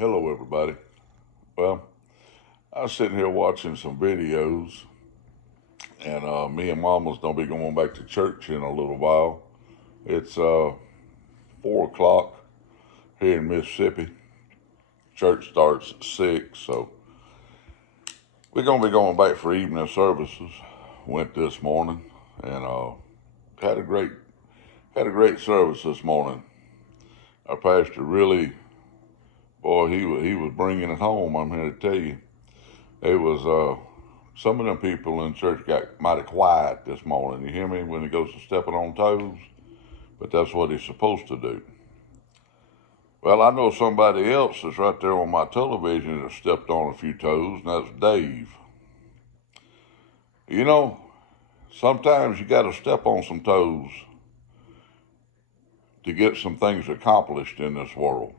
Hello, everybody. Well, I was sitting here watching some videos, and me and Mama's gonna be going back to church in a little while. It's 4 o'clock here in Mississippi. Church starts at 6, so we're gonna be going back for evening services. Went this morning and had a great service this morning. Our pastor really, boy, he was bringing it home. I'm here to tell you. It was some of them people in church got mighty quiet this morning. You hear me? When he goes to stepping on toes, but that's what he's supposed to do. Well, I know somebody else that's right there on my television that stepped on a few toes, and that's Dave. You know, sometimes you got to step on some toes to get some things accomplished in this world.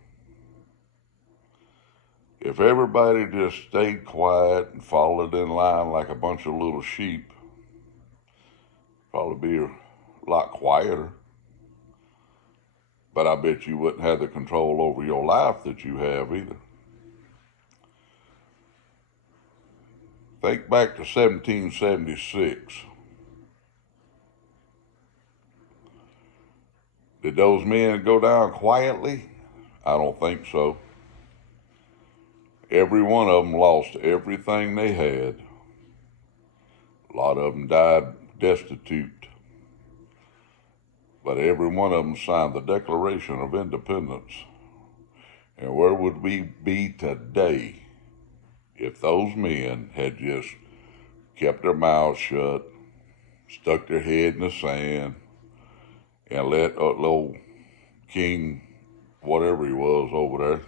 If everybody just stayed quiet and followed in line like a bunch of little sheep, probably be a lot quieter. But I bet you wouldn't have the control over your life that you have either. Think back to 1776. Did those men go down quietly? I don't think so. Every one of them lost everything they had. A lot of them died destitute. But every one of them signed the Declaration of Independence. And where would we be today if those men had just kept their mouths shut, stuck their head in the sand, and let little King, whatever he was over there,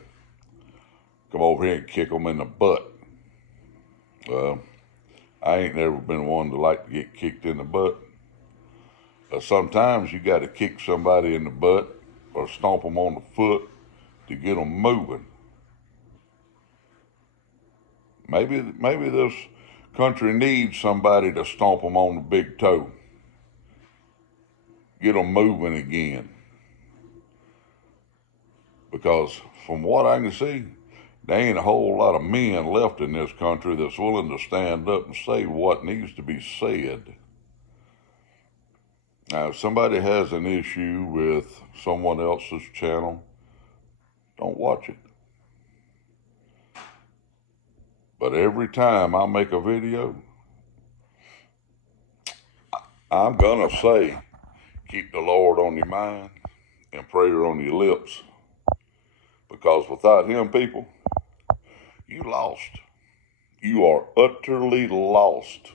come over here and kick them in the butt? Well, I ain't never been one to like to get kicked in the butt. But sometimes you got to kick somebody in the butt or stomp them on the foot to get them moving. Maybe this country needs somebody to stomp them on the big toe, get them moving again. Because from what I can see, there ain't a whole lot of men left in this country that's willing to stand up and say what needs to be said. Now, if somebody has an issue with someone else's channel, don't watch it. But every time I make a video, I'm gonna say, keep the Lord on your mind and prayer on your lips. Because without Him, people, you lost. You are utterly lost.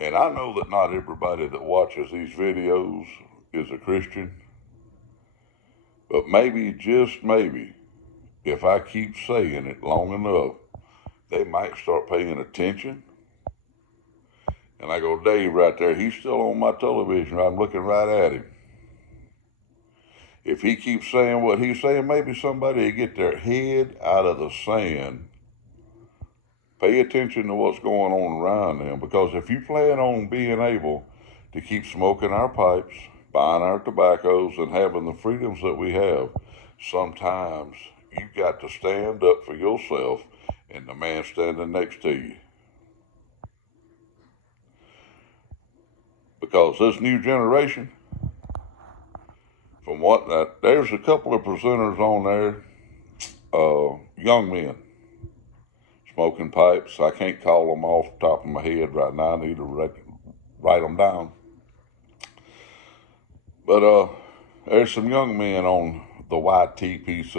And I know that not everybody that watches these videos is a Christian. But maybe, just maybe, if I keep saying it long enough, they might start paying attention. And I go, Dave right there, he's still on my television. I'm looking right at him. If he keeps saying what he's saying, maybe somebody will get their head out of the sand. Pay attention to what's going on around them. Because if you plan on being able to keep smoking our pipes, buying our tobaccos, and having the freedoms that we have, sometimes you've got to stand up for yourself and the man standing next to you. Because this new generation, from what there's a couple of presenters on there, young men smoking pipes. I can't call them off the top of my head right now. I need to write them down. But there's some young men on the YTPC.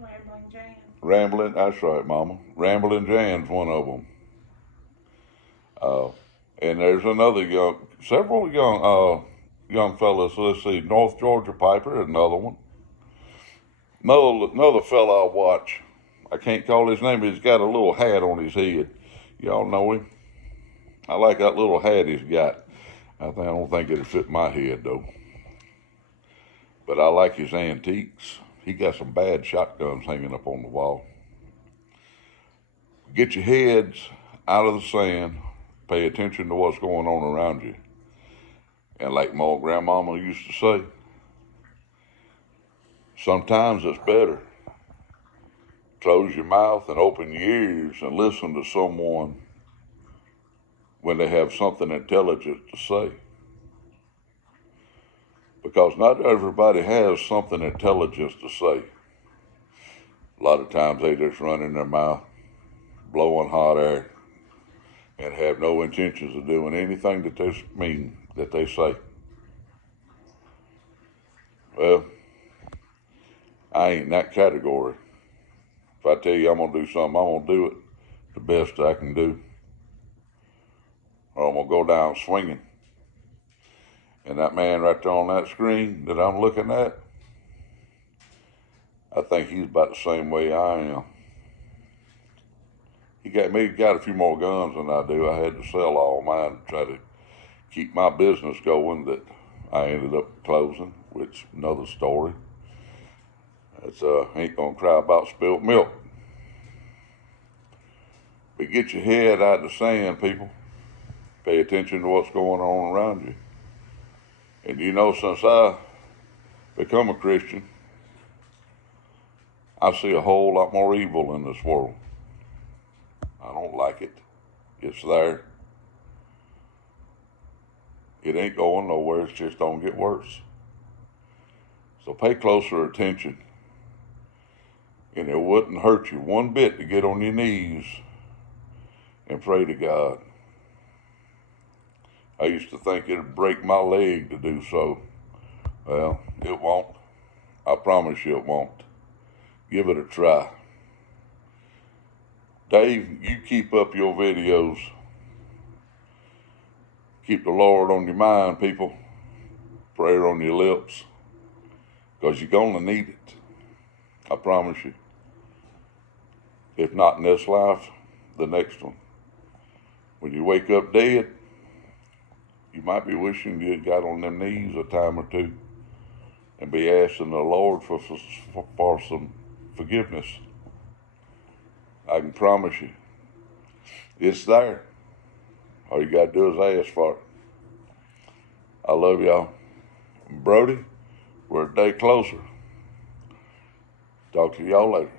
Rambling Jan. Rambling, that's right, Mama. Rambling Jan's one of them. And there's several young fellas. Let's see, North Georgia Piper, another one. Another fella I watch. I can't call his name, but he's got a little hat on his head. Y'all know him? I like that little hat he's got. I don't think it'd fit my head, though. But I like his antiques. He got some bad shotguns hanging up on the wall. Get your heads out of the sand. Pay attention to what's going on around you. And like my old grandmama used to say, Sometimes it's better. Close your mouth and open your ears and listen to someone when they have something intelligent to say. Because not everybody has something intelligent to say. A lot of times they just run in their mouth, blowing hot air, and have no intentions of doing anything that they say. Well, I ain't in that category. If I tell you I'm going to do something, I'm going to do it the best I can do. Or I'm going to go down swinging. And that man right there on that screen that I'm looking at, I think he's about the same way I am. He got a few more guns than I do. I had to sell all mine to try to keep my business going that I ended up closing, which another story. It's ain't gonna cry about spilt milk. But get your head out of the sand, people. Pay attention to what's going on around you. And you know, since I become a Christian, I see a whole lot more evil in this world. I don't like it. It's there. It ain't going nowhere. It's just gonna get worse. So pay closer attention. And it wouldn't hurt you one bit to get on your knees and pray to God. I used to think it'd break my leg to do so. Well, it won't. I promise you it won't. Give it a try. Dave, you keep up your videos. Keep the Lord on your mind, people. Prayer on your lips. Because you're going to need it. I promise you. If not in this life, the next one. When you wake up dead, you might be wishing you had got on them knees a time or two and be asking the Lord for some forgiveness. I can promise you, it's there. All you got to do is ask for it. I love y'all. Brody, we're a day closer. Talk to y'all later.